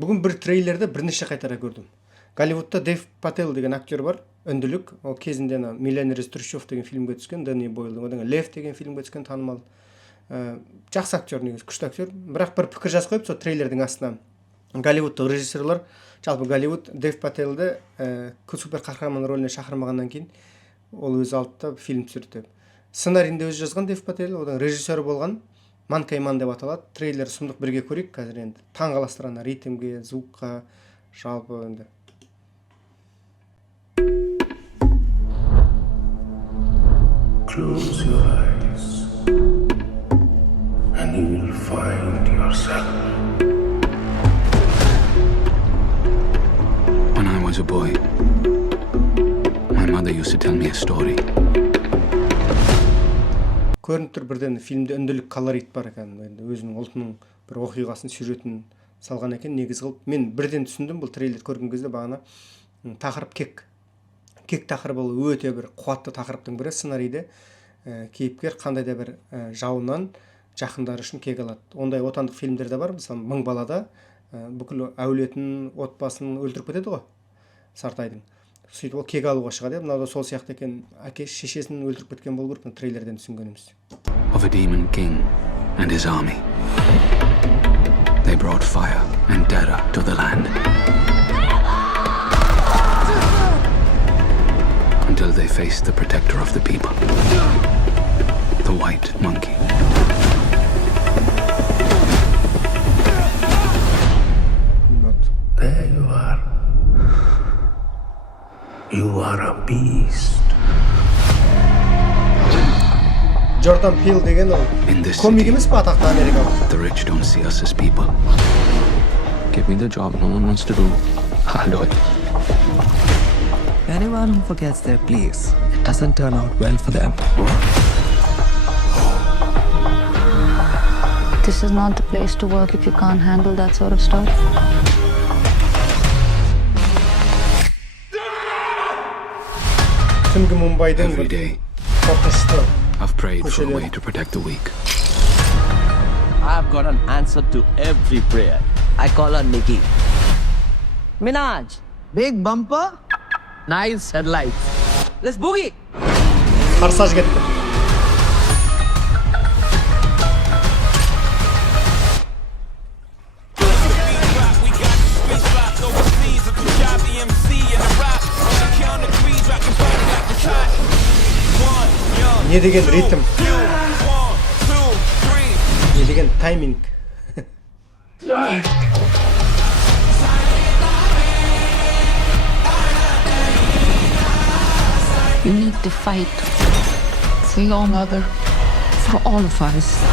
Бүгін бір трейлерді бірнеше қайтара көрдім. Голливудта Дэйв Паттел деген актер бар, үнділік. Ол кезінде Миллионер из трущоб деген фильмге түскен, Дэнни Бойлдың. Одан Лев деген фильмге түскен, танымал. Жақсы актер, негізі күшті актер. Бірақ бір пікір жазып қойып, сол трейлердің астына. Голливудтық режиссерлар, жалпы Голливуд Дэйв Паттелді супер қахраман рөліне шақырмағаннан кейін ол өзі алды да фильм түсірді. Сценарийінде өзі жазған Дэйв Паттел, одан режиссері болған. Манкайман деп аталады. Трейлер сұмдық бірге көрейік қазір енді. Таңғаластырған ритмге, звукқа, жалпы енді. Close your eyes and you will find yourself. When I was a boy, my mother used to tell me a story. Көрініп тұр бірден фильмде үнділік колорит бар екен, өзінің ұлтының бір оқиғасын, сюжетін салған екен, негізі қылып. Мен бірден түсіндім, бұл трейлер көрген кезде бағана тақырып кек тақырып, ол өте бір қуатты тақырыптың бірі. Сценарийде кейіпкер қандай да бір жауынан жақындары үшін кек алады. Ондай отандық фильмдерде бар, мысалы Мың балада бүкіл әулетін, отбасын өлтіріп кетеді ғой, Сартайдың. Сөйтіп ол кек алуға шығады. Мынау да сол сияқты екен, әке шешесін өлтіріп кеткен болу керек, трейлерден түсінгеніміз. Of a demon king and his army. They brought fire and terror to the land. Until they faced the protector of the people, the white monkey. There you are. You are a beast. Jordan Peele деген ол комик емес па, атақты америкалық? The rich don't see us as people. Give me the job no one wants to do. I'll do it. Anyone who forgets their place, it doesn't turn out well for them. This is not the place to work if you can't handle that sort of stuff. Түнгі Мумбайдың Every day, қорқынышты I've prayed for a way to protect the weak. I've got an answer to every prayer. I call her Nikki. Minaj, big bumper, nice headlights. Let's boogie. Форсаж кетті. Не деген ритм, не деген тайминг. You need to fight for your mother, for all of us.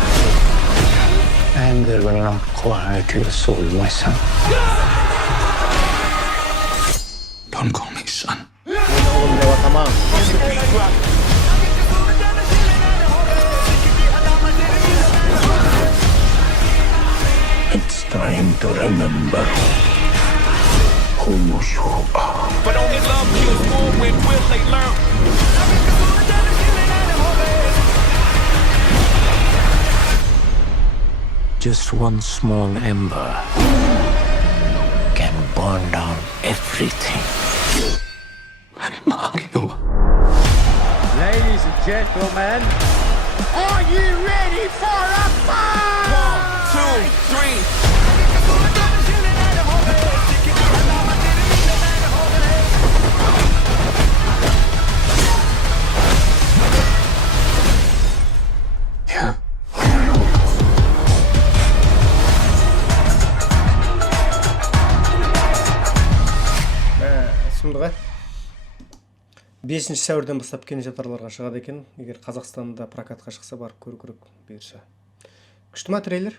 Anger will not quiet your soul, my son. Don't call me son. It's time to remember who you are. But only love kills more when will they learn? Just one small ember can burn down everything. You. Ladies and gentlemen, Are you ready for a fight? 1, 2, 3. Yeah. Сұмдығы 5 сәуірден бастап кинотеатрларға шығады екен. Егер Қазақстанда прокатқа шықса, барып көру керек бұйырса. Күшті ма трейлер?